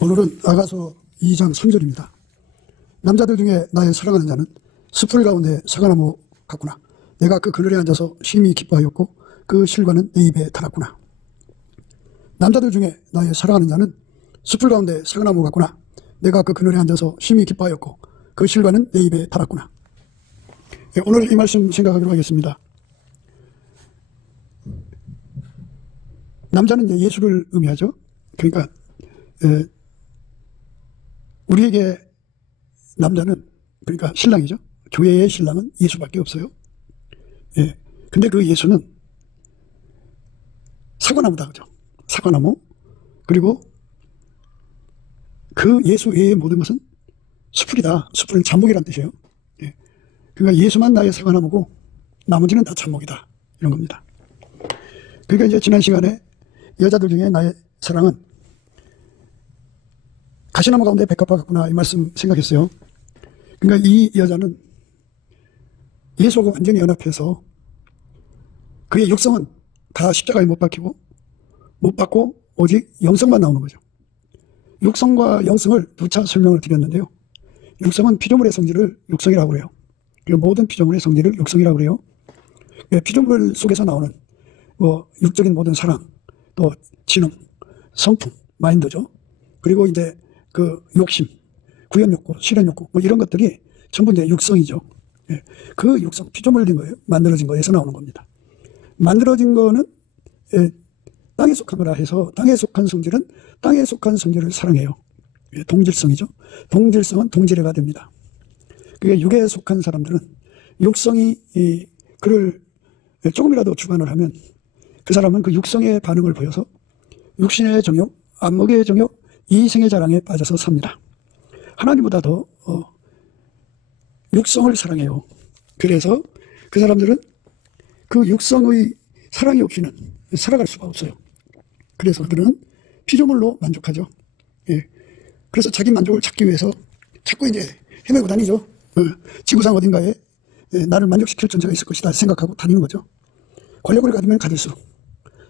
오늘은 아가서 2장 3절입니다. 남자들 중에 나의 사랑하는 자는 숲풀 가운데 사과나무 같구나. 내가 그 그늘에 앉아서 심히 기뻐하였고 그 실과는 내 입에 달았구나. 남자들 중에 나의 사랑하는 자는 숲풀 가운데 사과나무 같구나. 내가 그 그늘에 앉아서 심히 기뻐하였고 그 실과는 내 입에 달았구나. 오늘 이 말씀 생각하기로 하겠습니다. 남자는 이제 예수를 의미하죠. 그러니까 우리에게 남자는 그러니까 신랑이죠. 교회의 신랑은 예수밖에 없어요. 근데 그 예수는 사과나무다, 그죠? 사과나무. 그리고 그 예수 외의 모든 것은 수풀이다. 수풀은 잡목이란 뜻이에요. 그러니까 예수만 나의 사과나무고 나머지는 다 잡목이다. 이런 겁니다. 그러니까 이제 지난 시간에 여자들 중에 나의 사랑은 가시나무 가운데 백합화 같구나, 이 말씀 생각했어요. 그러니까 이 여자는 예수하고 완전히 연합해서 그의 육성은 다 십자가에 못 박히고 못 받고 오직 영성만 나오는 거죠. 육성과 영성을 두 차 설명을 드렸는데요. 육성은 피조물의 성질을 육성이라고 그래요. 그리고 모든 피조물의 성질을 육성이라고 그래요. 피조물 속에서 나오는 육적인 모든 사랑, 또 진흥, 성품, 마인드죠. 그리고 이제 그 욕심, 구현욕구, 실현욕구, 이런 것들이 전부 이제 육성이죠. 그 육성, 피조물인 거예요. 만들어진 거에서 나오는 겁니다. 만들어진 거는 땅에 속한 거라 해서 땅에 속한 성질은 땅에 속한 성질을 사랑해요. 동질성이죠. 동질성은 동질애가 됩니다. 그게 육에 속한 사람들은 육성이 그를 조금이라도 주관을 하면 그 사람은 그 육성의 반응을 보여서 육신의 정욕, 안목의 정욕, 이생의 자랑에 빠져서 삽니다. 하나님보다 더 육성을 사랑해요. 그래서 그 사람들은 그 육성의 사랑이 없이는 살아갈 수가 없어요. 그래서 그들은 피조물로 만족하죠. 그래서 자기 만족을 찾기 위해서 자꾸 이제 헤매고 다니죠. 지구상 어딘가에 나를 만족시킬 존재가 있을 것이다 생각하고 다니는 거죠. 권력을 가지면 가질수록,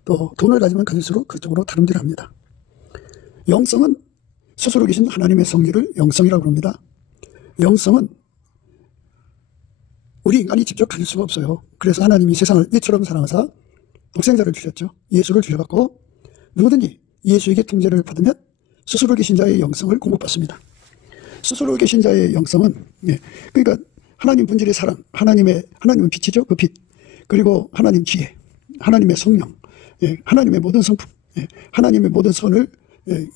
또 돈을 가지면 가질수록 그쪽으로 다름질합니다. 영성은 스스로 계신 하나님의 성질을 영성이라고 합니다. 영성은 우리 인간이 직접 가질 수가 없어요. 그래서 하나님이 세상을 이처럼 사랑하사 독생자를 주셨죠. 예수를 주셔갖고 누구든지 예수에게 통제를 받으면 스스로 계신 자의 영성을 공급받습니다. 스스로 계신 자의 영성은 그러니까 하나님 본질의 사랑, 하나님은 빛이죠. 그 빛. 그리고 하나님 지혜, 하나님의 성령, 하나님의 모든 성품, 하나님의 모든 선을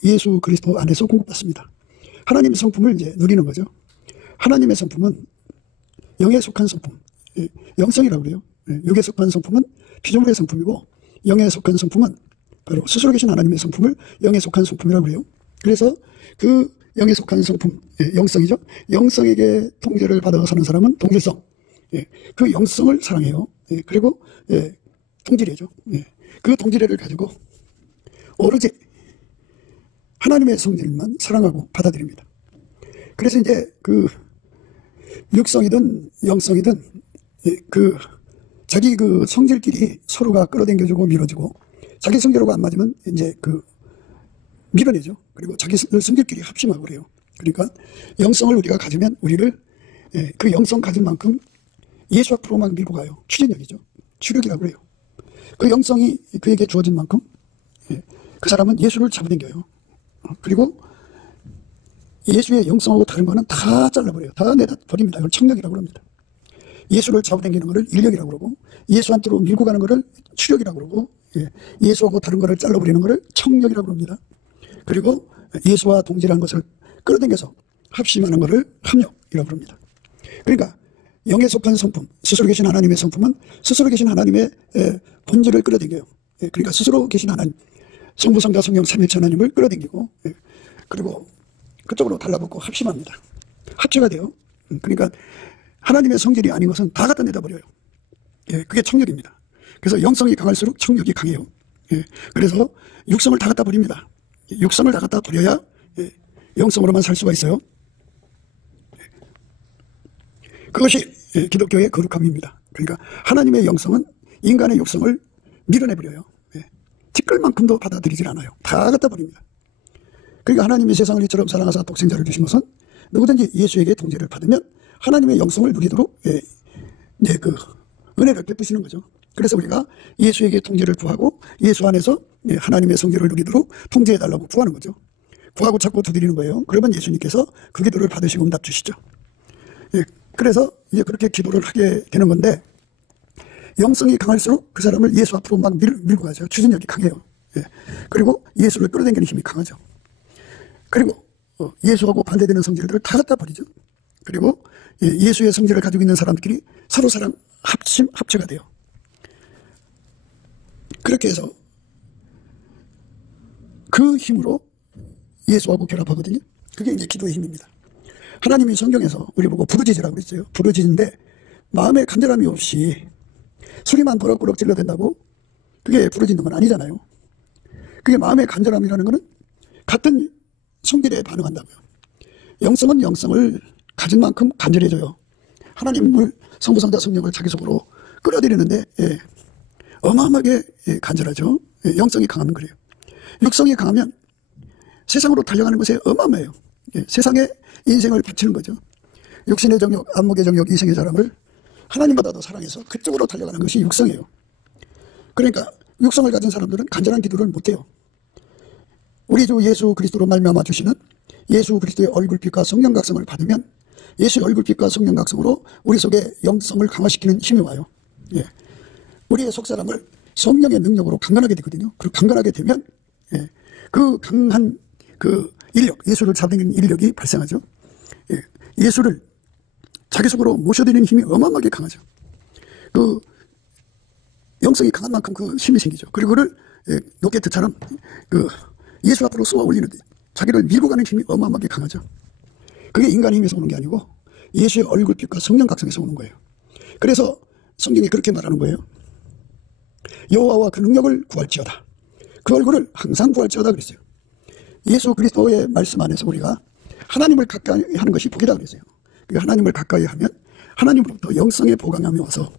예수 그리스도 안에서 공급받습니다. 하나님의 성품을 이제 누리는 거죠. 하나님의 성품은 영에 속한 성품, 영성이라고 그래요. 육에 속한 성품은 피조물의 성품이고 영에 속한 성품은 바로 스스로 계신 하나님의 성품을 영에 속한 성품이라고 그래요. 그래서 그 영에 속한 성품, 영성이죠. 영성에게 통제를 받아 사는 사람은 동질성, 그 영성을 사랑해요. 그리고 동질애죠. 그 동질애를 가지고 오로지 하나님의 성질만 사랑하고 받아들입니다. 그래서 이제 그 육성이든 영성이든 그 자기 그 성질끼리 서로가 끌어당겨주고 밀어주고 자기 성질하고 안 맞으면 이제 그 밀어내죠. 그리고 자기 성질끼리 합심하고 그래요. 그러니까 영성을 우리가 가지면 우리를 그 영성 가진 만큼 예수 앞으로 막 밀고 가요. 추진력이죠. 추력이라고 그래요. 그 영성이 그에게 주어진 만큼 그 사람은 예수를 잡아당겨요. 그리고 예수의 영성하고 다른 거는 다 잘라버려요. 다 내다 버립니다. 이걸 청력이라고 합니다. 예수를 잡아당기는 거를 인력이라고 그러고 예수 안으로 밀고 가는 거를 추력이라고 그러고 예수하고 다른 거를 잘라버리는 거를 청력이라고 합니다. 그리고 예수와 동질한 것을 끌어당겨서 합심하는 거를 합력이라고 합니다. 그러니까 영에 속한 성품, 스스로 계신 하나님의 성품은 스스로 계신 하나님의 본질을 끌어당겨요. 그러니까 스스로 계신 하나님, 성부, 성자, 성령, 삼위일체 하나님을 끌어당기고 그리고 그쪽으로 달라붙고 합심합니다. 합체가 돼요. 그러니까 하나님의 성질이 아닌 것은 다 갖다 내다 버려요. 그게 청력입니다. 그래서 영성이 강할수록 청력이 강해요. 그래서 육성을 다 갖다 버립니다. 육성을 다 갖다 버려야 영성으로만 살 수가 있어요. 그것이 기독교의 거룩함입니다. 그러니까 하나님의 영성은 인간의 육성을 밀어내버려요. 티끌만큼도 받아들이질 않아요. 다 갖다 버립니다. 그러니까 하나님이 세상을 이처럼 사랑하사 독생자를 주신 것은 누구든지 예수에게 통제를 받으면 하나님의 영성을 누리도록 그 은혜를 베푸시는 거죠. 그래서 우리가 예수에게 통제를 구하고 예수 안에서 하나님의 성질을 누리도록 통제해달라고 구하는 거죠. 구하고 찾고 두드리는 거예요. 그러면 예수님께서 그 기도를 받으시고 응답 주시죠. 그래서 이제 그렇게 기도를 하게 되는 건데, 영성이 강할수록 그 사람을 예수 앞으로 막 밀고 가죠. 추진력이 강해요. 그리고 예수를 끌어당기는 힘이 강하죠. 그리고 예수하고 반대되는 성질들을 다 갖다 버리죠. 그리고 예수의 성질을 가지고 있는 사람들끼리 서로 사람 합체가 돼요. 그렇게 해서 그 힘으로 예수하고 결합하거든요. 그게 이제 기도의 힘입니다. 하나님이 성경에서 우리 보고 부르짖으라고 그랬어요. 부르짖는데 마음에 간절함이 없이 소리만 버럭버럭 질러댄다고 그게 부르짖는 건 아니잖아요. 그게 마음의 간절함이라는 것은 같은 성질에 반응한다고요. 영성은 영성을 가진 만큼 간절해져요. 하나님을 성부, 성자, 성령을 자기 속으로 끌어들이는데 어마어마하게 간절하죠. 영성이 강하면 그래요. 육성이 강하면 세상으로 달려가는 것에 어마어마해요. 세상에 인생을 바치는 거죠. 육신의 정욕, 안목의 정욕, 이생의 자랑을 하나님보다 더 사랑해서 그쪽으로 달려가는 것이 육성이에요. 그러니까 육성을 가진 사람들은 간절한 기도를 못해요. 우리 주 예수 그리스도로 말미암아 주시는 예수 그리스도의 얼굴빛과 성령 각성을 받으면 예수의 얼굴빛과 성령 각성으로 우리 속에 영성을 강화시키는 힘이 와요. 우리의 속사람을 성령의 능력으로 강건하게 되거든요. 그리고 강건하게 되면 그 강한 그 인력, 예수를 잡는 인력이 발생하죠. 예수를 자기 속으로 모셔드리는 힘이 어마어마하게 강하죠. 그 영성이 강한 만큼 그 힘이 생기죠. 그리고 그를 로켓처럼 그 예수 앞으로 쏘아 올리는데 자기를 밀고 가는 힘이 어마어마하게 강하죠. 그게 인간의 힘에서 오는 게 아니고 예수의 얼굴빛과 성령 각성에서 오는 거예요. 그래서 성경이 그렇게 말하는 거예요. 여호와와 그 능력을 구할지어다. 그 얼굴을 항상 구할지어다 그랬어요. 예수 그리스도의 말씀 안에서 우리가 하나님을 가까이 하는 것이 복이다 그랬어요. 하나님을 가까이 하면 하나님으로부터 영성의 보강함이 와서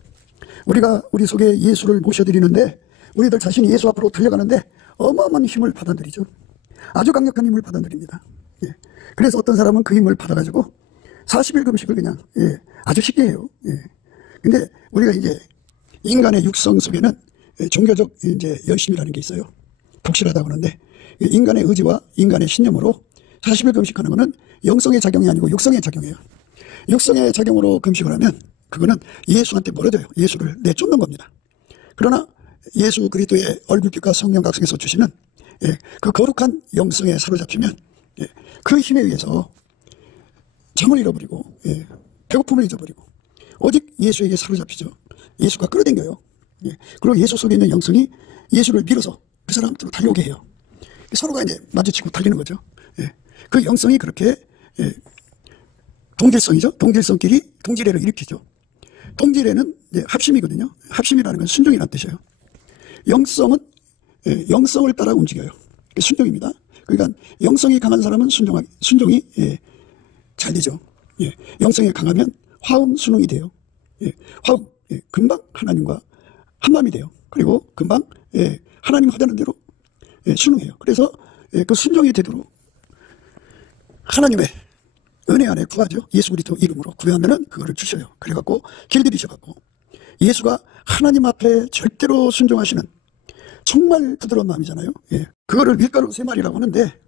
우리가 우리 속에 예수를 모셔드리는데 우리들 자신이 예수 앞으로 달려가는데 어마어마한 힘을 받아들이죠. 아주 강력한 힘을 받아들입니다. 그래서 어떤 사람은 그 힘을 받아가지고 40일 금식을 그냥 아주 쉽게 해요. 근데 우리가 이제 인간의 육성 속에는 종교적 이제 열심이라는 게 있어요. 독실하다고 하는데 인간의 의지와 인간의 신념으로 40일 금식하는 것은 영성의 작용이 아니고 육성의 작용이에요. 육성의 작용으로 금식을 하면 그거는 예수한테 멀어져요. 예수를 내쫓는 겁니다. 그러나 예수 그리스도의 얼굴빛과 성령 각성에서 주시는 그 거룩한 영성에 사로잡히면 그 힘에 의해서 잠을 잃어버리고 배고픔을 잊어버리고 오직 예수에게 사로잡히죠. 예수가 끌어당겨요. 그리고 예수 속에 있는 영성이 예수를 밀어서 그 사람들로 달려오게 해요. 서로가 이제 마주치고 달리는 거죠. 그 영성이 그렇게 동질성이죠. 동질성끼리 동질애를 일으키죠. 동질애는 합심이거든요. 합심이라는 건 순종이라는 뜻이에요. 영성은 영성을 따라 움직여요. 순종입니다. 그러니까 영성이 강한 사람은 순종이 잘 되죠. 영성이 강하면 화음 순응이 돼요. 화음 금방 하나님과 한마음이 돼요. 그리고 금방 하나님 하자는 대로 순응해요. 그래서 그 순종이 되도록 하나님의 은혜 안에 구하죠. 예수 그리스도 이름으로 구하면은 그거를 주셔요. 그래갖고 길들이셔갖고 예수가 하나님 앞에 절대로 순종하시는 정말 부드러운 마음이잖아요. 그거를 밀가루 3마리라고 하는데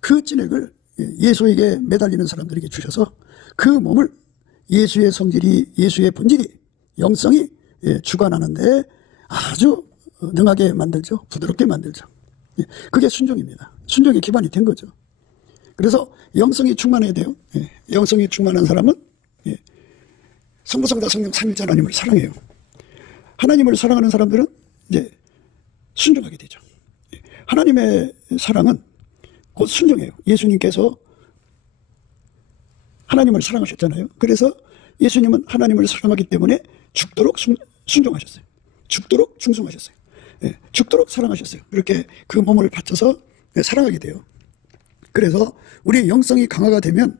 그 진액을 예수에게 매달리는 사람들에게 주셔서 그 몸을 예수의 성질이 예수의 본질이 영성이 주관하는데 아주 능하게 만들죠. 부드럽게 만들죠. 그게 순종입니다. 순종의 기반이 된 거죠. 그래서 영성이 충만해야 돼요. 영성이 충만한 사람은 성부, 성자, 성령 삼위일체 하나님을 사랑해요. 하나님을 사랑하는 사람들은 이제 순종하게 되죠. 하나님의 사랑은 곧 순종이에요. 예수님께서 하나님을 사랑하셨잖아요. 그래서 예수님은 하나님을 사랑하기 때문에 죽도록 순종하셨어요. 죽도록 충성하셨어요. 죽도록 사랑하셨어요. 그렇게 그 몸을 바쳐서 사랑하게 돼요. 그래서 우리의 영성이 강화가 되면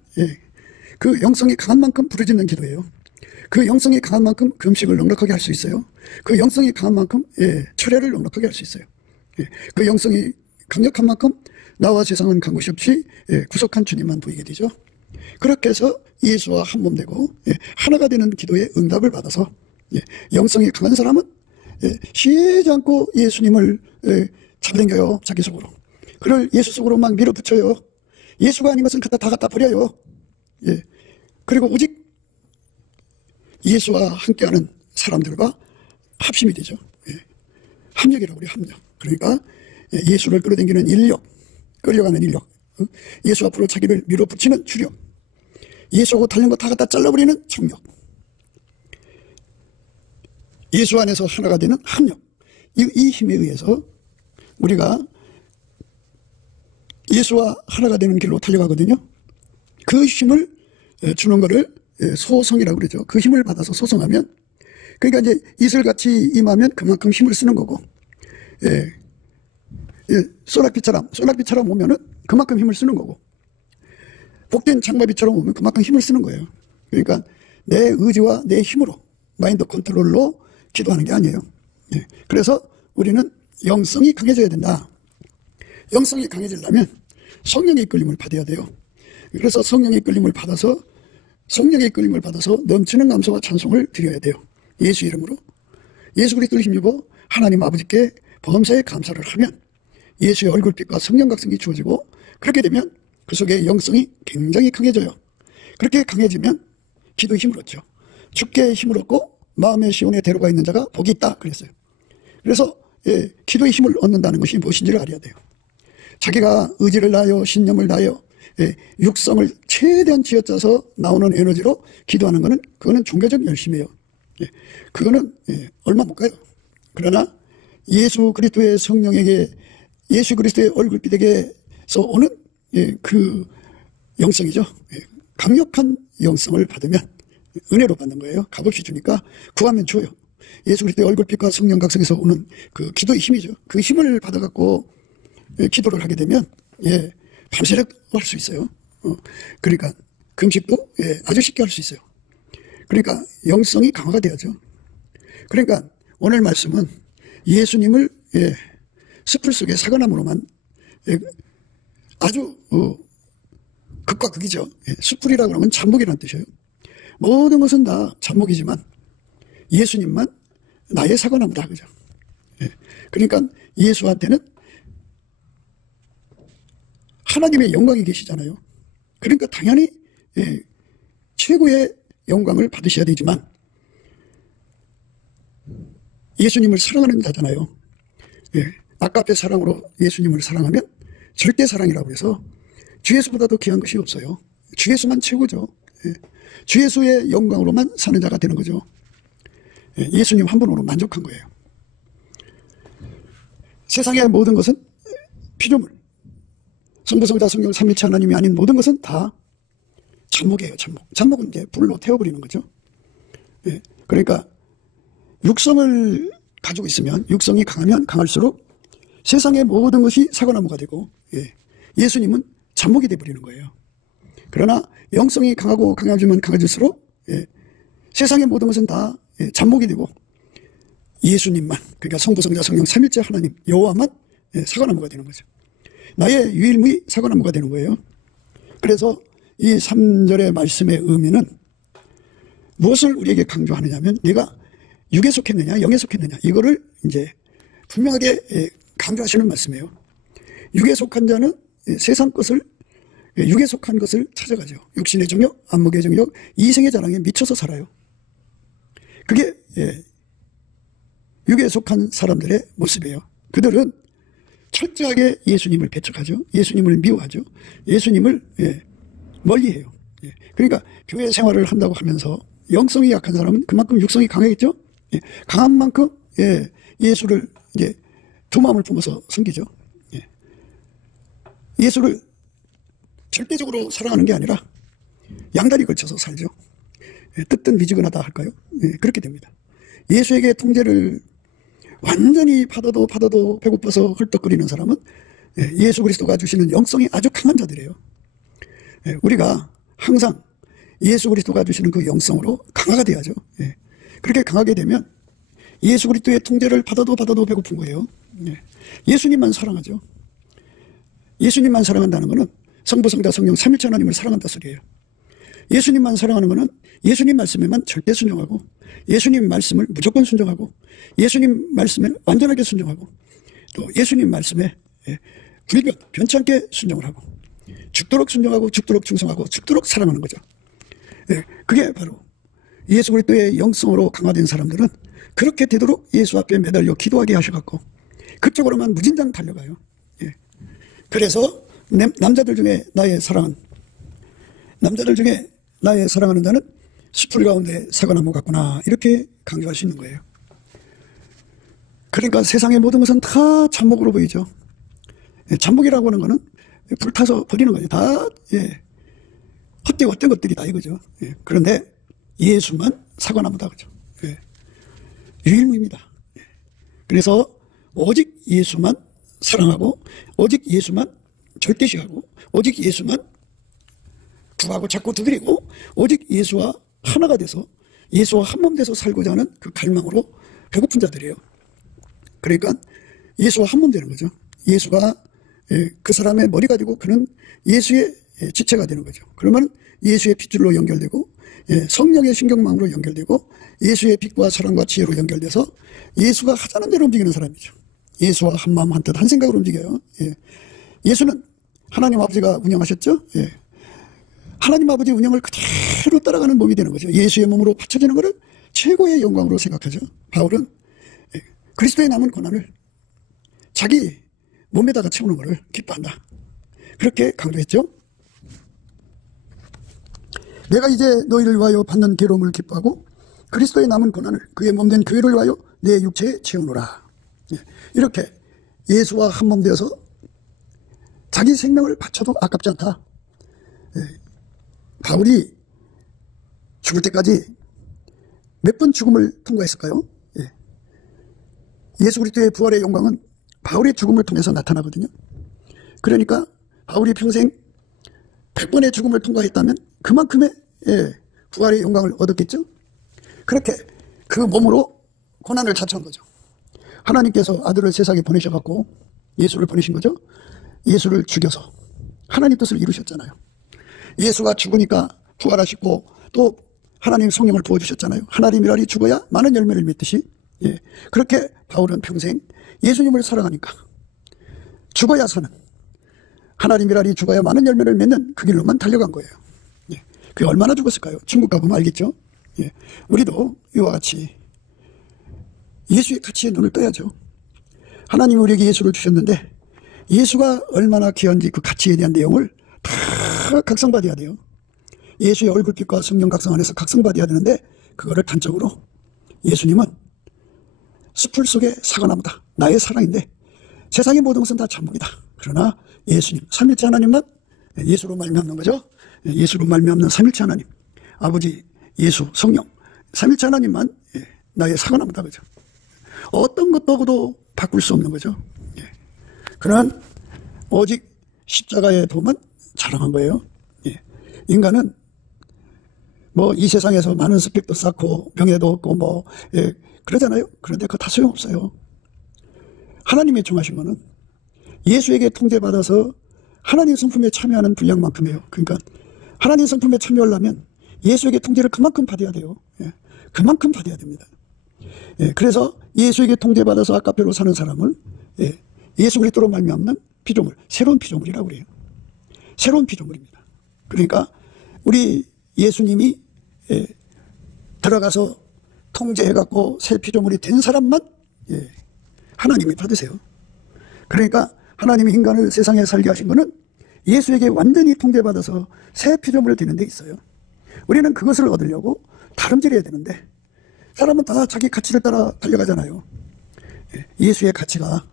그 영성이 강한 만큼 부르짖는 기도예요. 그 영성이 강한 만큼 금식을 넉넉하게 할 수 있어요. 그 영성이 강한 만큼 철야를 넉넉하게 할 수 있어요. 그 영성이 강력한 만큼 나와 세상은 간 곳이 없이 구속한 주님만 보이게 되죠. 그렇게 해서 예수와 한 몸 되고 하나가 되는 기도의 응답을 받아서 영성이 강한 사람은 쉬지 않고 예수님을 잡아당겨요. 자기 속으로. 그를 예수 속으로 막 밀어붙여요. 예수가 아닌 것은 다 갖다 버려요. 그리고 오직 예수와 함께하는 사람들과 합심이 되죠. 합력이라고 그래요. 합력. 그러니까 예수를 끌어당기는 인력, 끌려가는 인력, 예수 앞으로 자기를 밀어붙이는 주력, 예수하고 달린 거 다 갖다 잘라버리는 정력, 예수 안에서 하나가 되는 합력. 이 힘에 의해서 우리가 예수와 하나가 되는 길로 달려가거든요. 그 힘을 주는 거를 소성이라고 그러죠. 그 힘을 받아서 소성하면, 그러니까 이제 이슬같이 임하면 그만큼 힘을 쓰는 거고, 소낙비처럼 오면은 그만큼 힘을 쓰는 거고, 복된 장마비처럼 오면 그만큼 힘을 쓰는 거예요. 그러니까 내 의지와 내 힘으로, 마인드 컨트롤로 기도하는 게 아니에요. 그래서 우리는 영성이 강해져야 된다. 영성이 강해지려면 성령의 이끌림을 받아야 돼요. 그래서 성령의 이끌림을 받아서 넘치는 감사와 찬송을 드려야 돼요. 예수 이름으로. 예수 그리스도를 힘입어 하나님 아버지께 범사에 감사를 하면 예수의 얼굴빛과 성령 각성이 주어지고, 그렇게 되면 그 속에 영성이 굉장히 강해져요. 그렇게 강해지면 기도의 힘을 얻죠. 주께 힘을 얻고 마음의 시온에 데려가 있는 자가 복이 있다 그랬어요. 그래서 기도의 힘을 얻는다는 것이 무엇인지를 알아야 돼요. 자기가 의지를 다하여 신념을 다하여 육성을 최대한 쥐어짜서 나오는 에너지로 기도하는 것은, 그거는 종교적 열심이에요. 그거는 얼마 못 가요. 그러나 예수 그리스도의 성령에게, 예수 그리스도의 얼굴빛에게서 오는 그 영성이죠. 강력한 영성을 받으면 은혜로 받는 거예요. 값없이 주니까 구하면 줘요. 예수 그리스도의 얼굴빛과 성령 각성에서 오는 그 기도의 힘이죠. 그 힘을 받아갖고 기도를 하게 되면 밤새도록 할 수 있어요. 그러니까 금식도 아주 쉽게 할 수 있어요. 그러니까 영성이 강화가 돼야죠. 그러니까 오늘 말씀은 예수님을 숲을 속의 사과나무로만, 아주 극과 극이죠. 숲풀이라고 하면 잡목이라는 뜻이에요. 모든 것은 다 잡목이지만 예수님만 나의 사과나무다, 그죠? 그러니까 예수한테는 하나님의 영광이 계시잖아요. 그러니까 당연히 최고의 영광을 받으셔야 되지만 예수님을 사랑하는 자잖아요. 아까의 사랑으로 예수님을 사랑하면 절대 사랑이라고 해서 주 예수보다도 귀한 것이 없어요. 주 예수만 최고죠. 주 예수의 영광으로만 사는 자가 되는 거죠. 예수님 한 분으로 만족한 거예요. 세상의 모든 것은 피조물, 성부, 성자, 성령, 삼위일체 하나님이 아닌 모든 것은 다 잡목이에요. 잡목은 이제 불로 태워버리는 거죠. 그러니까 육성을 가지고 있으면, 육성이 강하면 강할수록 세상의 모든 것이 사과나무가 되고, 예수님은 잡목이 되어버리는 거예요. 그러나 영성이 강하고 강해지면 강해질수록 세상의 모든 것은 다 잡목이 되고 예수님만, 그러니까 성부, 성자, 성령, 삼위일체 하나님 여호와만 사과나무가 되는 거죠. 나의 유일무이 사과나무가 되는 거예요. 그래서 이 3절의 말씀의 의미는 무엇을 우리에게 강조하느냐면, 네가 육에 속했느냐 영에 속했느냐, 이거를 이제 분명하게 강조하시는 말씀이에요. 육에 속한 자는 세상 것을, 육에 속한 것을 찾아가죠. 육신의 정욕, 안목의 정욕, 이생의 자랑에 미쳐서 살아요. 그게 육에 속한 사람들의 모습이에요. 그들은 철저하게 예수님을 배척하죠. 예수님을 미워하죠. 예수님을 멀리해요. 그러니까 교회 생활을 한다고 하면서 영성이 약한 사람은 그만큼 육성이 강하겠죠. 강한 만큼 예수를 이제 두 마음을 품어서 섬기죠. 예수를 절대적으로 사랑하는 게 아니라 양다리 걸쳐서 살죠. 뜨뜻 미지근하다 할까요? 그렇게 됩니다. 예수에게 통제를 완전히 받아도 배고파서 헐떡거리는 사람은 예수 그리스도가 주시는 영성이 아주 강한 자들이에요. 우리가 항상 예수 그리스도가 주시는 그 영성으로 강화가 돼야죠. 그렇게 강하게 되면 예수 그리스도의 통제를 받아도 배고픈 거예요. 예수님만 사랑하죠. 예수님만 사랑한다는 것은 성부, 성자, 성령, 삼일체 하나님을 사랑한다 소리예요. 예수님만 사랑하는 것은 예수님 말씀에만 절대 순종하고, 예수님 말씀을 무조건 순종하고, 예수님 말씀에 완전하게 순종하고, 또 예수님 말씀에 불변, 변찮게 순종을 하고, 죽도록 순종하고, 죽도록 충성하고, 죽도록 사랑하는 거죠. 그게 바로 예수 그리스도의 영성으로 강화된 사람들은 그렇게 되도록 예수 앞에 매달려 기도하게 하셔갖고 그쪽으로만 무진장 달려가요. 그래서 남자들 중에 나의 사랑하는 자는 숲풀 가운데 사과나무 같구나, 이렇게 강조할 수 있는 거예요. 그러니까 세상의 모든 것은 다 잡목으로 보이죠. 잡목이라고 하는 거는 불타서 버리는 거죠. 다 헛된 것들이 다 이거죠. 그런데 예수만 사과나무다, 그죠. 유일무입니다. 그래서 오직 예수만 사랑하고, 오직 예수만 절대시하고, 오직 예수만 구하고 자꾸 두드리고, 오직 예수와 하나가 돼서 예수와 한몸 돼서 살고자 하는 그 갈망으로 배고픈 자들이에요. 그러니까 예수와 한몸 되는 거죠. 예수가 그 사람의 머리가 되고 그는 예수의 지체가 되는 거죠. 그러면 예수의 핏줄로 연결되고, 성령의 신경망으로 연결되고, 예수의 빛과 사랑과 지혜로 연결돼서 예수가 하자는 대로 움직이는 사람이죠. 예수와 한마음 한뜻 한 생각으로 움직여요. 예수는 하나님 아버지가 운영하셨죠. 하나님 아버지 운영을 그대로 따라가는 몸이 되는 거죠. 예수의 몸으로 받쳐지는 것을 최고의 영광으로 생각하죠. 바울은 그리스도의 남은 고난을 자기 몸에다가 채우는 것을 기뻐한다, 그렇게 강조했죠. 내가 이제 너희를 위하여 받는 괴로움을 기뻐하고 그리스도의 남은 고난을 그의 몸된 교회를 위하여 내 육체에 채우노라. 이렇게 예수와 한몸 되어서 자기 생명을 바쳐도 아깝지 않다. 바울이 죽을 때까지 몇 번 죽음을 통과했을까요? 예수 그리스도의 부활의 영광은 바울의 죽음을 통해서 나타나거든요. 그러니까 바울이 평생 100번의 죽음을 통과했다면 그만큼의 부활의 영광을 얻었겠죠. 그렇게 그 몸으로 고난을 자처한 거죠. 하나님께서 아들을 세상에 보내셔갖고 예수를 보내신 거죠. 예수를 죽여서 하나님 뜻을 이루셨잖아요. 예수가 죽으니까 부활하시고 또 하나님 성령을 부어주셨잖아요. 하나님이라니 죽어야 많은 열매를 맺듯이, 그렇게 바울은 평생 예수님을 사랑하니까 죽어야 사는, 하나님이라니 죽어야 많은 열매를 맺는 그 길로만 달려간 거예요. 그게 얼마나 죽었을까요? 중국 가보면 알겠죠. 우리도 이와 같이 예수의 가치에 눈을 떠야죠. 하나님이 우리에게 예수를 주셨는데 예수가 얼마나 귀한지 그 가치에 대한 내용을 다 각성받아야 돼요. 예수의 얼굴빛과 성령 각성 안에서 각성받아야 되는데 그거를 단적으로 예수님은 숲풀 속의 사과나무다, 나의 사랑인데 세상의 모든 것은 다 잡목이다. 그러나 예수님, 삼일체 하나님만, 예수로 말미암는 거죠. 예수로 말미암는 삼일체 하나님, 아버지, 예수, 성령, 삼일체 하나님만 나의 사과나무다, 그죠. 어떤 것도 바꿀 수 없는 거죠. 그러나 오직 십자가의 도만 자랑한 거예요. 인간은 뭐 이 세상에서 많은 스펙도 쌓고 명예도 얻고 그러잖아요. 그런데 그거 다 소용없어요. 하나님이 정하신 거는 예수에게 통제받아서 하나님 성품에 참여하는 분량만큼이에요. 그러니까 하나님 성품에 참여하려면 예수에게 통제를 그만큼 받아야 돼요. 그만큼 받아야 됩니다. 그래서 예수에게 통제받아서 아까페로 사는 사람을 예수 그리스도로 말미암는 피조물, 새로운 피조물이라고 그래요. 새로운 피조물입니다. 그러니까 우리 예수님이 들어가서 통제해갖고 새 피조물이 된 사람만 하나님이 받으세요. 그러니까 하나님이 인간을 세상에 살게 하신 거는 예수에게 완전히 통제받아서 새 피조물이 되는 데 있어요. 우리는 그것을 얻으려고 다름질해야 되는데 사람은 다 자기 가치를 따라 달려가잖아요. 예수의 가치가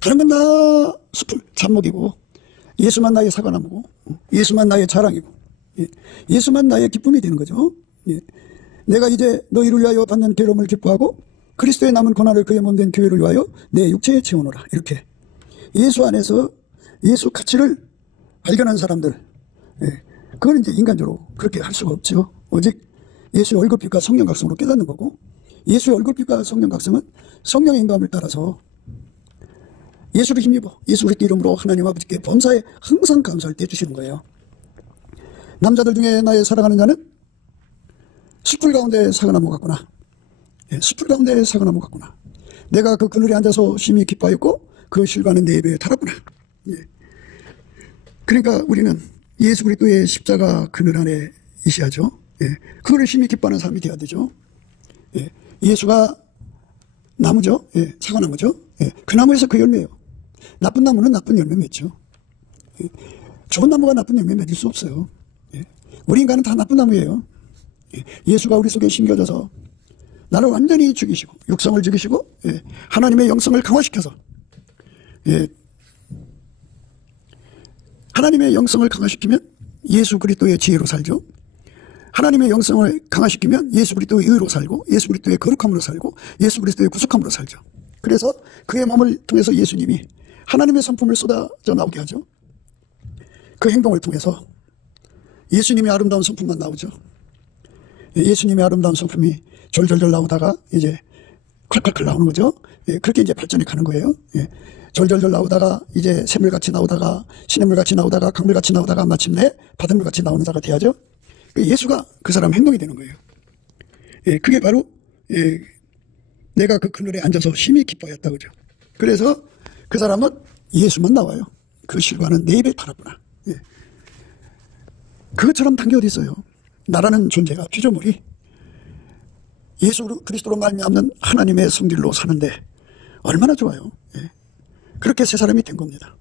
다른 건 다 숲을 잡목이고 예수만 나의 사과나무고 예수만 나의 자랑이고 예수만 나의 기쁨이 되는 거죠. 내가 이제 너희를 위하여 받는 괴로움을 기뻐하고 그리스도의 남은 고난을 그의 몸된 교회를 위하여 내 육체에 채우노라. 이렇게 예수 안에서 예수 가치를 발견한 사람들, 그건 이제 인간적으로 그렇게 할 수가 없죠. 오직 예수의 얼굴빛과 성령 각성으로 깨닫는 거고, 예수의 얼굴빛과 성령 각성은 성령의 인도함을 따라서 예수를 힘입어 예수 그리스도 이름으로 하나님 아버지께 범사에 항상 감사할 때 주시는 거예요. 남자들 중에 나의 사랑하는 자는 숯불 가운데 사과나무 같구나. 예, 숯불 가운데 사과나무 같구나. 내가 그 그늘에 앉아서 심히 기뻐하였고 그 실과는 내 입에 달았구나. 예. 그러니까 우리는 예수 그리스도의 십자가 그늘 안에 있어야죠. 예. 그거를 심히 기뻐하는 사람이 되어야 되죠. 예. 예수가 나무죠. 예. 사과나무죠. 예. 그 나무에서 그 열매예요. 나쁜 나무는 나쁜 열매 맺죠. 예. 좋은 나무가 나쁜 열매 맺을 수 없어요. 예. 우리 인간은 다 나쁜 나무예요. 예. 예수가 우리 속에 심겨져서 나를 완전히 죽이시고 육성을 죽이시고 예. 하나님의 영성을 강화시켜서 예. 하나님의 영성을 강화시키면 예수 그리스도의 지혜로 살죠. 하나님의 영성을 강화시키면 예수 그리스도의 의로 살고 예수 그리스도의 거룩함으로 살고 예수 그리스도의 구속함으로 살죠. 그래서 그의 몸을 통해서 예수님이 하나님의 성품을 쏟아져 나오게 하죠. 그 행동을 통해서 예수님의 아름다운 성품만 나오죠. 예수님의 아름다운 성품이 졸졸졸 나오다가 이제 콸콸콸 나오는 거죠. 그렇게 이제 발전해 가는 거예요. 졸졸졸 나오다가 이제 샘물같이 나오다가 시냇물같이 나오다가 강물같이 나오다가 마침내 바닷물같이 나오는 자가 돼야죠. 예수가 그 사람 행동이 되는 거예요. 그게 바로 내가 그 그늘에 앉아서 심히 기뻐했다 그죠. 그래서 그 사람은 예수만 나와요. 그 실과는 내 입에 달았구나. 그것처럼 단 게 어디 있어요. 나라는 존재가 피조물이 예수 그리스도로 말미암는 하나님의 성질로 사는데 얼마나 좋아요. 그렇게 새 사람이 된 겁니다.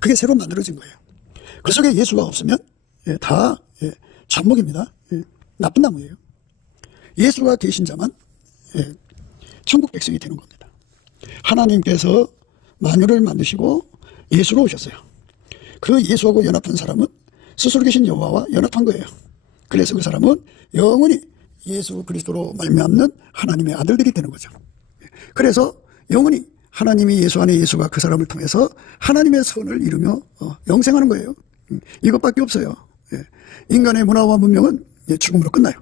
그게 새로 만들어진 거예요. 그 속에 예수가 없으면 다 잡목입니다. 나쁜 나무예요. 예수가 계신 자만 천국 백성이 되는 겁니다. 하나님께서 만유를 만드시고 예수로 오셨어요. 그 예수하고 연합한 사람은 스스로 계신 여호와와 연합한 거예요. 그래서 그 사람은 영원히 예수 그리스도로 말미암는 하나님의 아들들이 되는 거죠. 그래서 영원히 하나님이 예수 안에 예수가 그 사람을 통해서 하나님의 선을 이루며 영생하는 거예요. 이것밖에 없어요. 인간의 문화와 문명은 죽음으로 끝나요.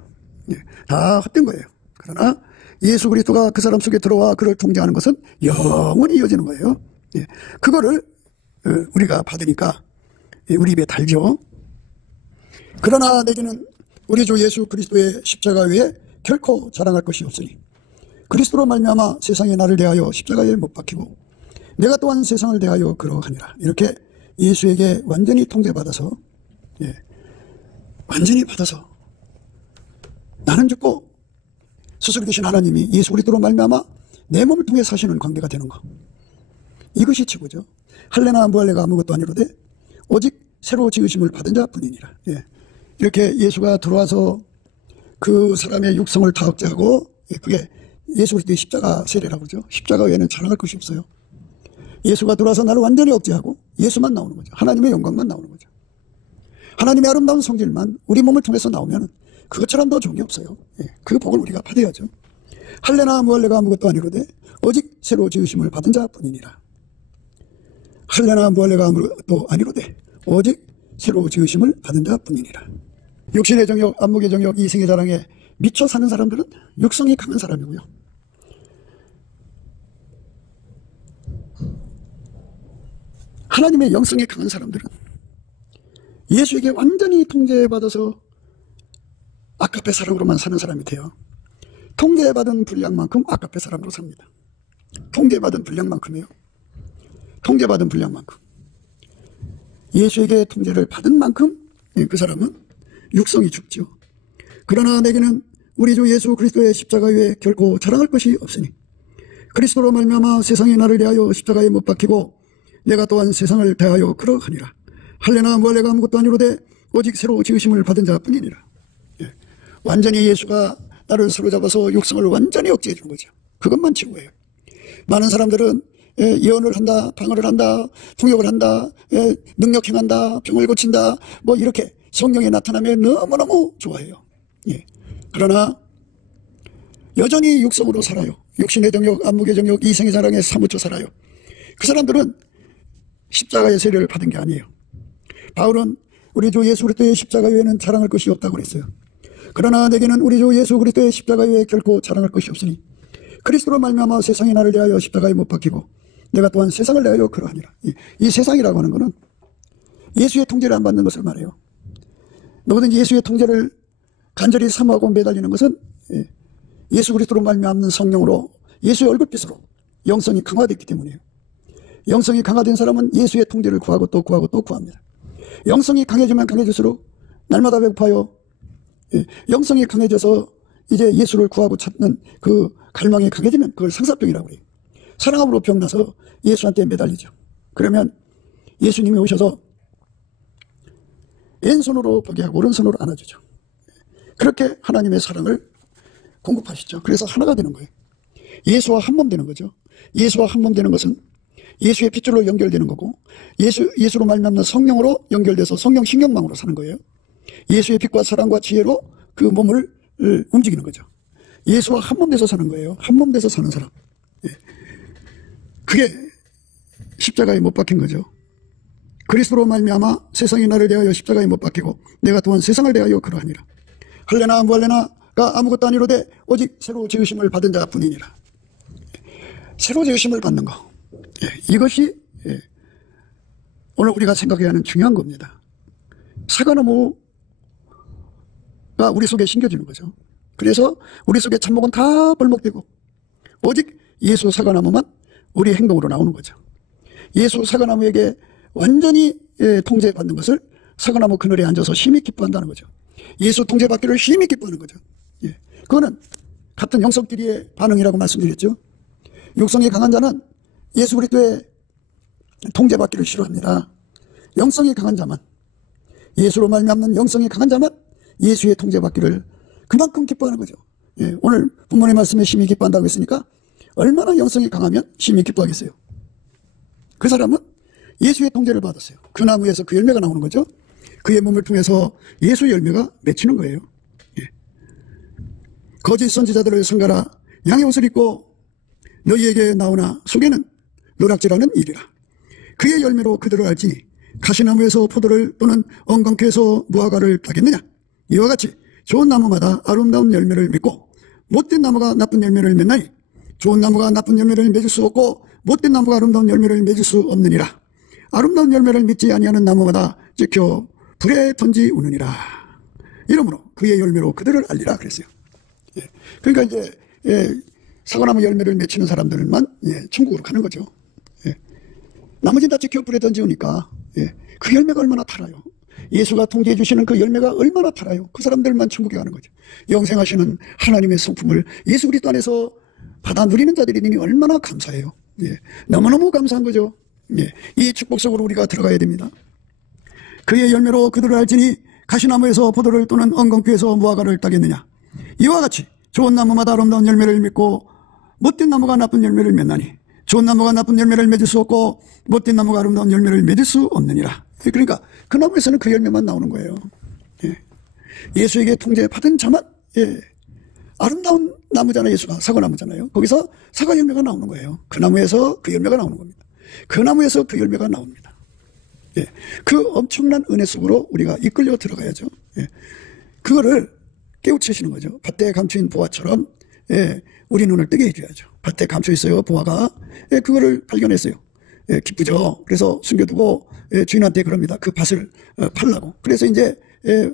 다 헛된 거예요. 그러나 예수 그리스도가 그 사람 속에 들어와 그를 통제하는 것은 영원히 이어지는 거예요. 그거를 우리가 받으니까 우리 입에 달죠. 그러나 내게는 우리 주 예수 그리스도의 십자가 외에 결코 자랑할 것이 없으니 그리스도로 말미암아 세상에 나를 대하여 십자가에 못 박히고 내가 또한 세상을 대하여 그러하니라. 이렇게 예수에게 완전히 통제받아서 완전히 받아서 나는 죽고 스스로 계신 하나님이 예수 그리스도로 말미암아 내 몸을 통해 사시는 관계가 되는 것. 이것이 최고죠. 할례나 무할례가 아무것도 아니로되 오직 새로 지으심을 받은 자뿐이니라. 이렇게 예수가 들어와서 그 사람의 육성을 다 억제하고 그게 예수 그리스도의 십자가 세례라고 그러죠. 십자가 외에는 자랑할 것이 없어요. 예수가 들어와서 나를 완전히 억제하고 예수만 나오는 거죠. 하나님의 영광만 나오는 거죠. 하나님의 아름다운 성질만 우리 몸을 통해서 나오면 그것처럼 더 좋은 게 없어요. 그 복을 우리가 받아야죠. 할례나 무할례가 아무것도 아니로되 오직 새로 지으심을 받은 자뿐이니라. 할례나 무할례가 아무것도 아니로되 오직 새로 지으심을 받은 자뿐이니라. 육신의 정욕, 안목의 정욕, 이생의 자랑에 미쳐 사는 사람들은 육성이 강한 사람이고요. 하나님의 영성이 강한 사람들은 예수에게 완전히 통제받아서 아까페 사람으로만 사는 사람이 돼요. 통제받은 분량만큼 아까페 사람으로 삽니다. 통제받은 분량만큼이요. 통제받은 분량만큼. 예수에게 통제를 받은 만큼 그 사람은 육성이 죽죠. 그러나 내게는 우리 주 예수 그리스도의 십자가 외에 결코 자랑할 것이 없으니 그리스도로 말미암아 세상이 나를 대하여 십자가에 못 박히고 내가 또한 세상을 대하여 그러하니라. 할례나 무할례가 아무것도 아니로되 오직 새로 지으심을 받은 자뿐이니라. 완전히 예수가 나를 사로잡아서 육성을 완전히 억제해 준 거죠. 그것만 최고예요. 많은 사람들은 예언을 한다, 방언을 한다, 통역을 한다, 능력 행한다, 병을 고친다, 뭐 이렇게 성령에 나타나면 너무너무 좋아해요. 그러나 여전히 육성으로 살아요. 육신의 정욕, 안목의 정욕, 이생의 자랑에 사무쳐 살아요. 그 사람들은 십자가의 세례를 받은 게 아니에요. 바울은 우리 주 예수 그리스도의 십자가 외에는 자랑할 것이 없다고 그랬어요. 그러나 내게는 우리 주 예수 그리스도의 십자가 외에 결코 자랑할 것이 없으니 그리스도로 말미암아 세상이 나를 대하여 십자가에 못 박히고 내가 또한 세상을 내하여 그러하니라. 이 세상이라고 하는 것은 예수의 통제를 안 받는 것을 말해요. 누구든지 예수의 통제를 간절히 사모하고 매달리는 것은 예수 그리스도로 말미암는 성령으로 예수의 얼굴빛으로 영성이 강화됐기 때문이에요. 영성이 강화된 사람은 예수의 통제를 구하고 또 구하고 또 구합니다. 영성이 강해지면 강해질수록 날마다 배고파요. 영성이 강해져서 이제 예수를 구하고 찾는 그 갈망이 강해지면 그걸 상습병이라고 해요. 사랑함으로 병나서 예수한테 매달리죠. 그러면 예수님이 오셔서 왼손으로 보게 하고 오른손으로 안아주죠. 그렇게 하나님의 사랑을 공급하시죠. 그래서 하나가 되는 거예요. 예수와 한 몸 되는 거죠. 예수와 한 몸 되는 것은 예수의 핏줄로 연결되는 거고 예수로 말미암는 성령으로 연결돼서 성령 신경망으로 사는 거예요. 예수의 빛과 사랑과 지혜로 그 몸을 움직이는 거죠. 예수와 한 몸 돼서 사는 거예요. 한 몸 돼서 사는 사람. 그게 십자가에 못 박힌 거죠. 그리스도로 말미암아 세상이 나를 대하여 십자가에 못 박히고 내가 또한 세상을 대하여 그러하니라. 할래나 무할래나가 아무것도 아니로되 오직 새로 지으심을 받은 자뿐이니라. 새로 지으심을 받는 거. 이것이 오늘 우리가 생각해야 하는 중요한 겁니다. 사과나무가 우리 속에 심겨지는 거죠. 그래서 우리 속에 참목은 다 벌목되고 오직 예수 사과나무만 우리 행동으로 나오는 거죠. 예수 사과나무에게 완전히 통제받는 것을 사과나무 그늘에 앉아서 심히 기뻐한다는 거죠. 예수 통제받기를 심히 기뻐하는 거죠. 그거는 같은 영성끼리의 반응이라고 말씀드렸죠. 육성이 강한 자는 예수 그리스도의 통제받기를 싫어합니다. 영성이 강한 자만, 예수로 말미암는 영성이 강한 자만 예수의 통제받기를 그만큼 기뻐하는 거죠. 오늘 본문의 말씀에 심히 기뻐한다고 했으니까 얼마나 영성이 강하면 심히 기뻐하겠어요. 그 사람은 예수의 통제를 받았어요. 그 나무에서 그 열매가 나오는 거죠. 그의 몸을 통해서 예수 열매가 맺히는 거예요. 거짓 선지자들을 삼가라. 양의 옷을 입고 너희에게 나오나 속에는 노략질하는 일이라. 그의 열매로 그들을 알지. 가시나무에서 포도를 또는 엉겅퀴에서 무화과를 따겠느냐. 이와 같이 좋은 나무마다 아름다운 열매를 맺고 못된 나무가 나쁜 열매를 맺나니 좋은 나무가 나쁜 열매를 맺을 수 없고 못된 나무가 아름다운 열매를 맺을 수 없느니라. 아름다운 열매를 맺지 아니하는 나무마다 찍혀 불에 던지우느니라. 이러므로 그의 열매로 그들을 알리라 그랬어요. 그러니까 이제 사과나무 열매를 맺히는 사람들만 천국으로 가는 거죠. 나머지는 다 찍혀 불에 던지우니까 그 열매가 얼마나 달아요. 예수가 통제해 주시는 그 열매가 얼마나 달아요. 그 사람들만 천국에 가는 거죠. 영생하시는 하나님의 성품을 예수 그리스도 안에서 받아 누리는 자들이니 얼마나 감사해요. 너무너무 감사한 거죠. 이 축복 속으로 우리가 들어가야 됩니다. 그의 열매로 그들을 알지니 가시나무에서 포도를 또는 엉겅퀴에서 무화과를 따겠느냐. 이와 같이 좋은 나무마다 아름다운 열매를 맺고 못된 나무가 나쁜 열매를 맺나니 좋은 나무가 나쁜 열매를 맺을 수 없고 못된 나무가 아름다운 열매를 맺을 수 없느니라. 그러니까 그 나무에서는 그 열매만 나오는 거예요. 예수에게 통제받은 자만 아름다운 나무잖아요. 예수가 사과나무잖아요. 거기서 사과 열매가 나오는 거예요. 그 나무에서 그 열매가 나오는 겁니다. 그 나무에서 그 열매가 나옵니다. 그 엄청난 은혜 속으로 우리가 이끌려 들어가야죠. 그거를 깨우치시는 거죠. 밭에 감추인 보화처럼 우리 눈을 뜨게 해줘야죠. 밭에 감춰 있어요. 보화가. 그거를 발견했어요. 기쁘죠. 그래서 숨겨두고 주인한테 그럽니다. 그 밭을 팔라고. 그래서 이제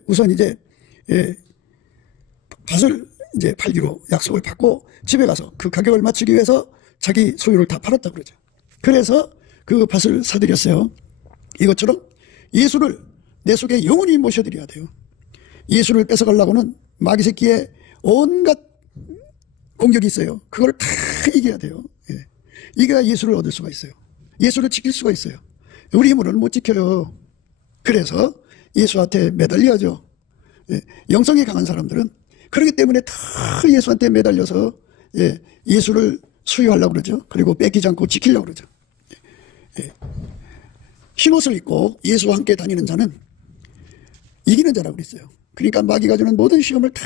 우선 이제 밭을 이제 팔기로 약속을 받고 집에 가서 그 가격을 맞추기 위해서 자기 소유를 다 팔았다고 그러죠. 그래서 그 밭을 사들였어요. 이것처럼 예수를 내 속에 영원히 모셔드려야 돼요. 예수를 뺏어가려고는 마귀 새끼의 온갖 공격이 있어요. 그걸 다 이겨야 돼요. 이겨야 예수를 얻을 수가 있어요. 예수를 지킬 수가 있어요. 우리 힘으로는 못 지켜요. 그래서 예수한테 매달려야죠. 영성이 강한 사람들은 그렇기 때문에 다 예수한테 매달려서 예수를 수유하려고 그러죠. 그리고 뺏기지 않고 지키려고 그러죠. 흰옷을 입고 예수와 함께 다니는 자는 이기는 자라고 그랬어요. 그러니까 마귀가 주는 모든 시험을 다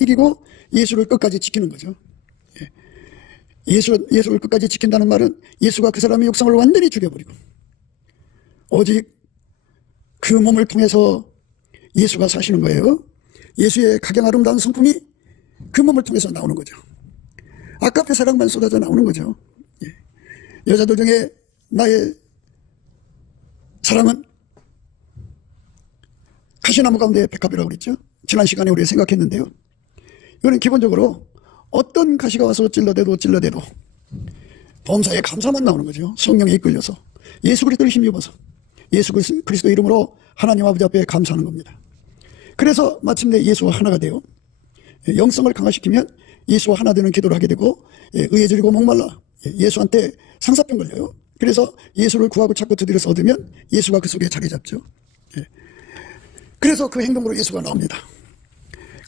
이기고 예수를 끝까지 지키는 거죠. 예수를 끝까지 지킨다는 말은 예수가 그 사람의 육성을 완전히 죽여버리고 오직 그 몸을 통해서 예수가 사시는 거예요. 예수의 가장 아름다운 성품이 그 몸을 통해서 나오는 거죠. 아깝게 사랑만 쏟아져 나오는 거죠. 여자들 중에 나의 사랑은 가시나무 가운데 백합이라고 그랬죠. 지난 시간에 우리가 생각했는데요. 이거는 기본적으로 어떤 가시가 와서 찔러대도 범사에 감사만 나오는 거죠. 성령에 이끌려서 예수 그리스도를 힘입어서 예수 그리스도 이름으로 하나님 아버지 앞에 감사하는 겁니다. 그래서 마침내 예수와 하나가 되어 영성을 강화시키면 예수와 하나 되는 기도를 하게 되고, 의에 질리고 목말라 예수한테 상사병 걸려요. 그래서 예수를 구하고 찾고 두드려서 얻으면 예수가 그 속에 자리 잡죠. 그래서 그 행동으로 예수가 나옵니다.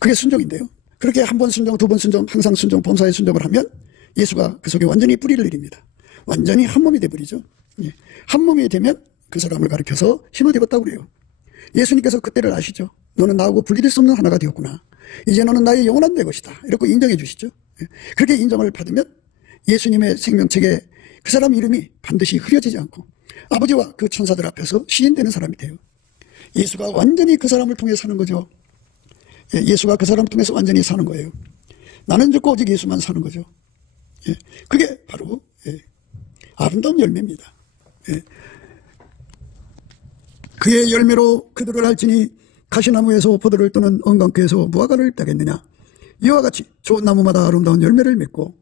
그게 순종인데요. 그렇게 한 번 순종, 두 번 순종, 항상 순종, 범사에 순종을 하면 예수가 그 속에 완전히 뿌리를 내립니다. 완전히 한 몸이 되버리죠. 한 몸이 되면 그 사람을 가리켜서 힘을 입었다고 그래요. 예수님께서 그때를 아시죠. 너는 나하고 분리될 수 없는 하나가 되었구나. 이제 너는 나의 영원한 내 것이다. 이렇게 인정해 주시죠. 그렇게 인정을 받으면 예수님의 생명책에 그 사람 이름이 반드시 흐려지지 않고 아버지와 그 천사들 앞에서 시인되는 사람이 돼요. 예수가 완전히 그 사람을 통해 사는 거죠. 예수가 그 사람을 통해서 완전히 사는 거예요. 나는 죽고 오직 예수만 사는 거죠. 그게 바로 아름다운 열매입니다. 그의 열매로 그들을 알지니 가시나무에서 포도를 또는 엉겅퀴에서 무화과를 따겠느냐. 이와 같이 좋은 나무마다 아름다운 열매를 맺고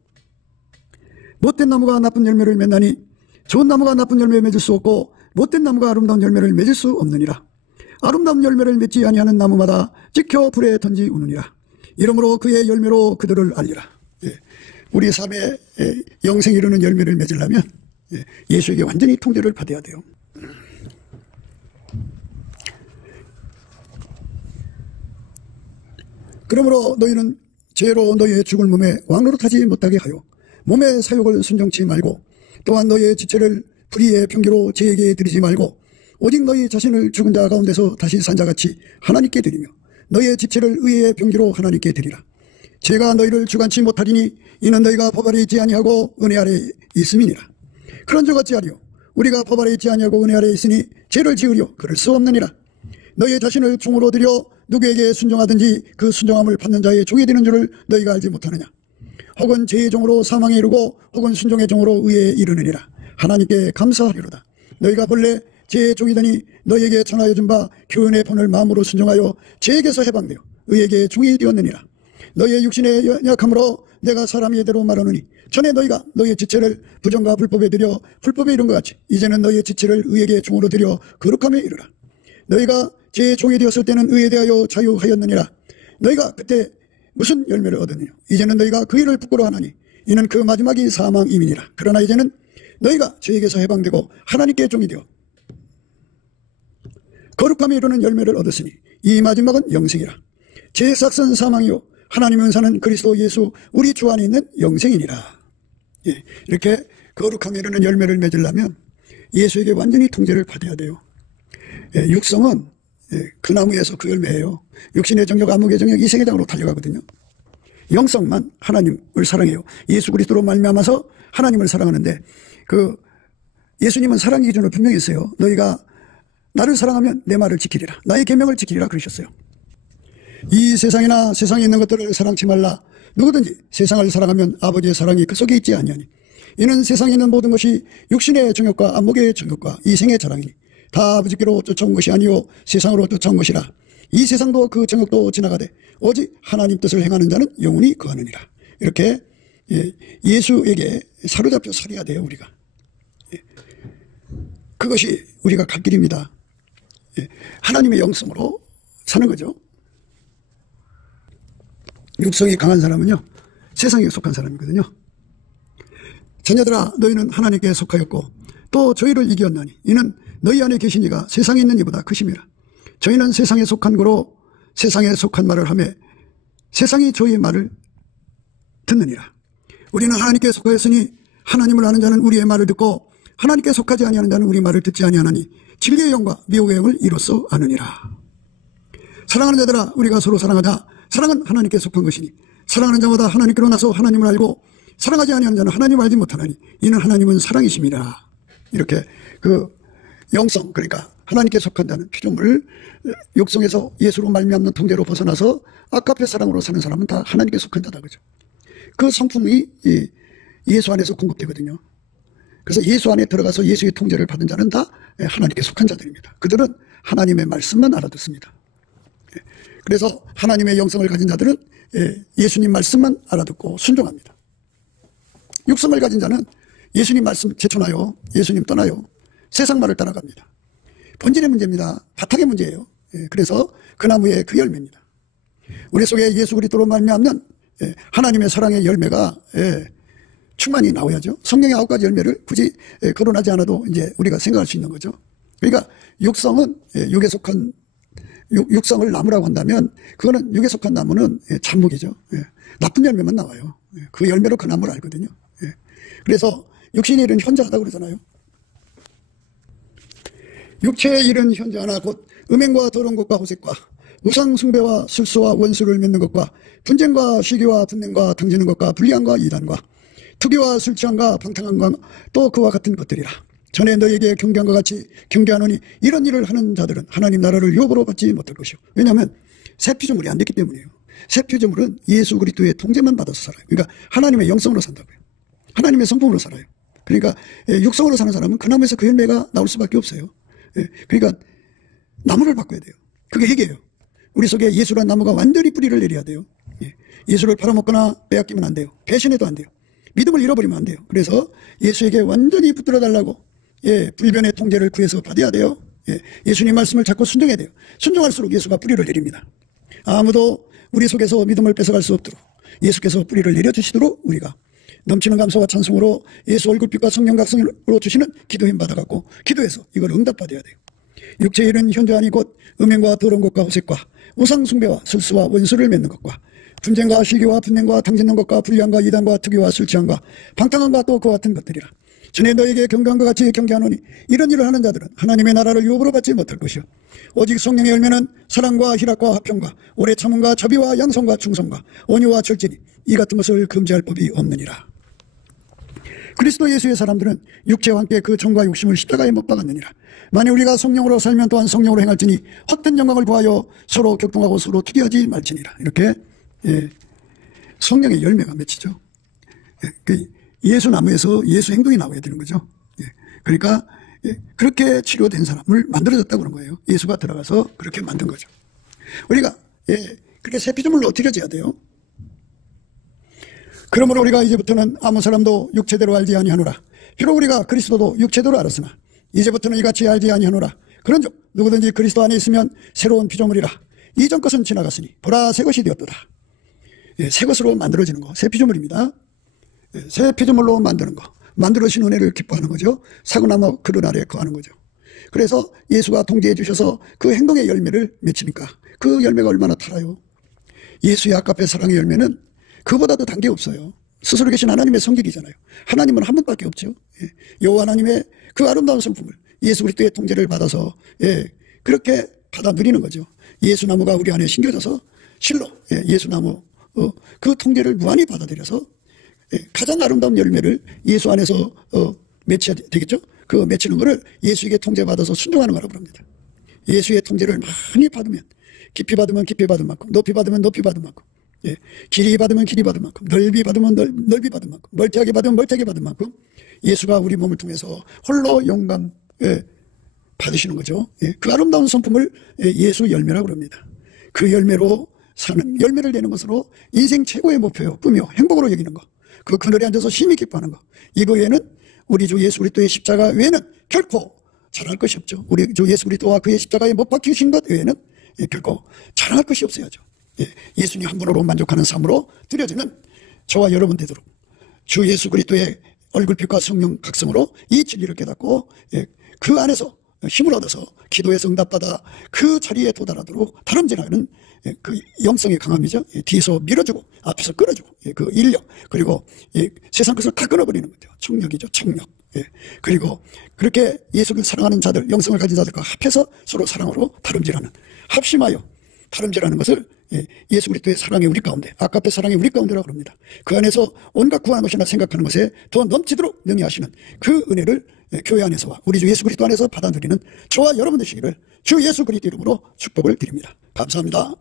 못된 나무가 나쁜 열매를 맺나니 좋은 나무가 나쁜 열매를 맺을 수 없고 못된 나무가 아름다운 열매를 맺을 수 없느니라. 아름다운 열매를 맺지 아니하는 나무마다 찍혀 불에 던지우느니라. 이러므로 그의 열매로 그들을 알리라. 우리 삶에 영생 이루는 열매를 맺으려면 예수에게 완전히 통제를 받아야 돼요. 그러므로 너희는 죄로 너희의 죽을 몸에 왕노릇하지 못하게 하여 몸의 사욕을 순종치 말고 또한 너희의 지체를 불의의 병기로 죄에게 드리지 말고 오직 너희 자신을 죽은 자 가운데서 다시 산 자같이 하나님께 드리며 너희의 지체를 의의 병기로 하나님께 드리라. 죄가 너희를 주관치 못하리니 이는 너희가 법 아래 있지 아니하고 은혜 아래 있음이니라. 그런즉 어찌하리요 우리가 법 아래 있지 아니하고 은혜 아래 있으니 죄를 지으려 그럴 수 없느니라. 너희의 자신을 종으로 드려 누구에게 순종하든지 그 순종함을 받는 자의 종이 되는 줄을 너희가 알지 못하느냐. 혹은 죄의 종으로 사망에 이르고 혹은 순종의 종으로 의에 이르느니라. 하나님께 감사하리로다. 너희가 본래 죄의 종이더니 너희에게 전하여 준 바 교훈의 본을 마음으로 순종하여 죄에게서 해방되어 의에게 종이 되었느니라. 너희의 육신의 연약함으로 내가 사람의 예대로 말하노니 전에 너희가 너희의 지체를 부정과 불법에 들여 불법에 이른 것 같이 이제는 너희의 지체를 의에게 종으로 들여 거룩함에 이르라. 너희가 죄의 종이 되었을 때는 의에 대하여 자유하였느니라. 너희가 그때 무슨 열매를 얻었느냐. 이제는 너희가 그 일을 부끄러워하나니 이는 그 마지막이 사망임이니라. 그러나 이제는 너희가 죄에게서 해방되고 하나님께 종이 되어 거룩함에 이르는 열매를 얻었으니 이 마지막은 영생이라. 죄의 삭은 사망이요 하나님의 은사는 그리스도 예수 우리 주 안에 있는 영생이니라. 이렇게 거룩함에 이르는 열매를 맺으려면 예수에게 완전히 통제를 받아야 돼요. 육성은 그 나무에서 그 열매예요. 육신의 정욕, 암흑의 정욕, 이생의 장으로 달려가거든요. 영성만 하나님을 사랑해요. 예수 그리스도로 말미암아서 하나님을 사랑하는데 그 예수님은 사랑의 기준을 분명히 했어요. 너희가 나를 사랑하면 내 말을 지키리라. 나의 계명을 지키리라 그러셨어요. 이 세상이나 세상에 있는 것들을 사랑치 말라. 누구든지 세상을 사랑하면 아버지의 사랑이 그 속에 있지 아니하니 이는 세상에 있는 모든 것이 육신의 정욕과 안목의 정욕과 이생의 자랑이니 다 아버지께로 쫓아온 것이 아니요 세상으로 쫓아온 것이라. 이 세상도 그 정욕도 지나가되 오직 하나님 뜻을 행하는 자는 영원히 거하느니라. 이렇게 예수에게 사로잡혀 살아야 돼요. 우리가. 그것이 우리가 갈 길입니다. 하나님의 영성으로 사는 거죠. 육성이 강한 사람은요 세상에 속한 사람이거든요. 자녀들아 너희는 하나님께 속하였고 또 저희를 이겼나니 이는 너희 안에 계신 이가 세상에 있는 이보다 크심이라. 저희는 세상에 속한 거로 세상에 속한 말을 하며 세상이 저희의 말을 듣느니라. 우리는 하나님께 속하였으니 하나님을 아는 자는 우리의 말을 듣고 하나님께 속하지 아니하는 자는 우리 말을 듣지 아니하나니 진리의 영과 미혹의 영을 이로써 아느니라. 사랑하는 자들아 우리가 서로 사랑하자. 사랑은 하나님께 속한 것이니 사랑하는 자마다 하나님께로 나서 하나님을 알고 사랑하지 아니하는 자는 하나님을 알지 못하나니 이는 하나님은 사랑이심이라. 이렇게 그 영성 그러니까 하나님께 속한 자는 피조물 육성에서 예수로 말미암는 통제로 벗어나서 아까페 사랑으로 사는 사람은 다 하나님께 속한 자다 그죠. 그 성품이 예수 안에서 공급되거든요. 그래서 예수 안에 들어가서 예수의 통제를 받은 자는 다 하나님께 속한 자들입니다. 그들은 하나님의 말씀만 알아듣습니다. 그래서 하나님의 영성을 가진 자들은 예수님 말씀만 알아듣고 순종합니다. 육성을 가진 자는 예수님 말씀 제쳐놔요. 예수님 떠나요. 세상 말을 따라갑니다. 본질의 문제입니다. 바탕의 문제예요. 그래서 그 나무의 그 열매입니다. 우리 속에 예수 그리스도로 말미암는 하나님의 사랑의 열매가 충만히 나와야죠. 성령의 9가지 열매를 굳이 거론하지 않아도 이제 우리가 생각할 수 있는 거죠. 그러니까 육성은 육에 속한 육성을 나무라고 한다면 그거는 육에 속한 나무는 잡목이죠. 나쁜 열매만 나와요. 그 열매로 그 나무를 알거든요. 그래서 육신의 일은 현저하다고 그러잖아요. 육체의 일은 현저하나 곧 음행과 더러운 것과 호색과 우상 숭배와 술수와 원수를 맺는 것과 분쟁과 시기와 분냉과 당지는 것과 불리함과 이단과 투기와 술 취함과 방탕함과 또 그와 같은 것들이라. 전에 너에게 경계함과 같이 경계하노니 이런 일을 하는 자들은 하나님 나라를 유업으로 받지 못할 것이요. 왜냐하면 새 피조물이 안 됐기 때문이에요. 새 피조물은 예수 그리스도의 통제만 받아서 살아요. 그러니까 하나님의 영성으로 산다고요. 하나님의 성품으로 살아요. 그러니까 육성으로 사는 사람은 그 나무에서 그 열매가 나올 수밖에 없어요. 그러니까 나무를 바꿔야 돼요. 그게 핵이에요. 우리 속에 예수란 나무가 완전히 뿌리를 내려야 돼요. 예수를 팔아먹거나 빼앗기면 안 돼요. 배신해도 안 돼요. 믿음을 잃어버리면 안 돼요. 그래서 예수에게 완전히 붙들어 달라고 불변의 통제를 구해서 받아야 돼요. 예수님 말씀을 자꾸 순종해야 돼요. 순종할수록 예수가 뿌리를 내립니다. 아무도 우리 속에서 믿음을 뺏어갈 수 없도록 예수께서 뿌리를 내려주시도록 우리가 넘치는 감사와 찬송으로 예수 얼굴빛과 성령 각성으로 주시는 기도 힘 받아갖고 기도해서 이걸 응답받아야 돼요. 육체의 일은 현저하니 곧 음행과 더러운 것과 호색과 우상 숭배와 술수와 원수를 맺는 것과 분쟁과 시기와 분냉과 당짓는 것과 불량과 이단과 투기와 술 취함과 방탕함과 또 그와 같은 것들이라. 전에 너에게 경계한 것 같이 경계하노니 이런 일을 하는 자들은 하나님의 나라를 유업으로 받지 못할 것이요 오직 성령의 열매는 사랑과 희락과 화평과 오래 참음과 자비와 양성과 충성과 온유와 절제니 이 같은 것을 금지할 법이 없느니라. 그리스도 예수의 사람들은 육체와 함께 그 정과 욕심을 십자가에 못 박았느니라. 만일 우리가 성령으로 살면 또한 성령으로 행할지니 헛된 영광을 구하여 서로 격동하고 서로 투기하지 말지니라. 이렇게 성령의 열매가 맺히죠. 예수 나무에서 예수 행동이 나와야 되는 거죠. 그러니까 그렇게 치료된 사람을 만들어졌다고 그런 거예요. 예수가 들어가서 그렇게 만든 거죠. 우리가 그렇게 새 피조물로 드려져야 돼요. 그러므로 우리가 이제부터는 아무 사람도 육체대로 알지 아니하노라. 비록 우리가 그리스도도 육체대로 알았으나 이제부터는 이같이 알지 아니하노라. 그런즉 누구든지 그리스도 안에 있으면 새로운 피조물이라. 이전 것은 지나갔으니 보라 새 것이 되었도다. 새 것으로 만들어지는 거, 새 피조물입니다. 새 피조물로 만드는 거, 만들어진 은혜를 기뻐하는 거죠. 사고나무 그릇 아래 거하는 거죠. 그래서 예수가 통제해 주셔서 그 행동의 열매를 맺히니까 그 열매가 얼마나 달아요. 예수의 아까페 사랑의 열매는 그보다도 단 게 없어요. 스스로 계신 하나님의 성질이잖아요. 하나님은 한 분밖에 없죠. 여호와 하나님의 그 아름다운 성품을 예수 그리스도의 통제를 받아서 그렇게 받아 누리는 거죠. 예수나무가 우리 안에 심겨져서 실로 예수나무 그 통제를 무한히 받아들여서 가장 아름다운 열매를 예수 안에서 맺혀야 되겠죠. 그 맺히는 거를 예수에게 통제받아서 순종하는 거라고 합니다. 예수의 통제를 많이 받으면 깊이 받으면 깊이 받은 만큼, 높이 받으면 높이 받은 만큼, 길이 받으면 길이 받은 만큼, 넓이 받으면 넓이 받은 만큼, 멀티하게 받으면 멀티하게 받은 만큼 예수가 우리 몸을 통해서 홀로 영감 받으시는 거죠. 그 아름다운 성품을 예수 열매라고 합니다. 그 열매로 사는, 열매를 내는 것으로 인생 최고의 목표요, 꿈이요, 행복으로 여기는 거, 그 그늘에 앉아서 심히 기뻐하는 거, 이거 외에는 우리 주 예수 그리스도의 십자가 외에는 결코 자랑할 것이 없죠. 우리 주 예수 그리스도와 그의 십자가에 못 박히신 것 외에는 결코 자랑할 것이 없어야죠. 예수님 한 분으로 만족하는 삶으로 드려지는 저와 여러분 되도록 주 예수 그리스도의 얼굴빛과 성령 각성으로 이 진리를 깨닫고 그 안에서 힘을 얻어서 기도에서 응답받아 그 자리에 도달하도록 다름질하는 그 영성의 강함이죠. 뒤에서 밀어주고 앞에서 끌어주고 그 인력, 그리고 세상 것을 다 끊어버리는 거죠. 청력이죠. 청력. 그리고 그렇게 예수를 사랑하는 자들, 영성을 가진 자들과 합해서 서로 사랑으로 다름질하는, 합심하여 다름질하는 것을 예수 그리스도의 사랑이 우리 가운데, 아까페 사랑이 우리 가운데라고 합니다. 그 안에서 온갖 구하는 것이나 생각하는 것에 더 넘치도록 능히하시는 그 은혜를 교회 안에서와 우리 주 예수 그리스도 안에서 받아 누리는 저와 여러분 되시기를 주 예수 그리스도 이름으로 축복을 드립니다. 감사합니다.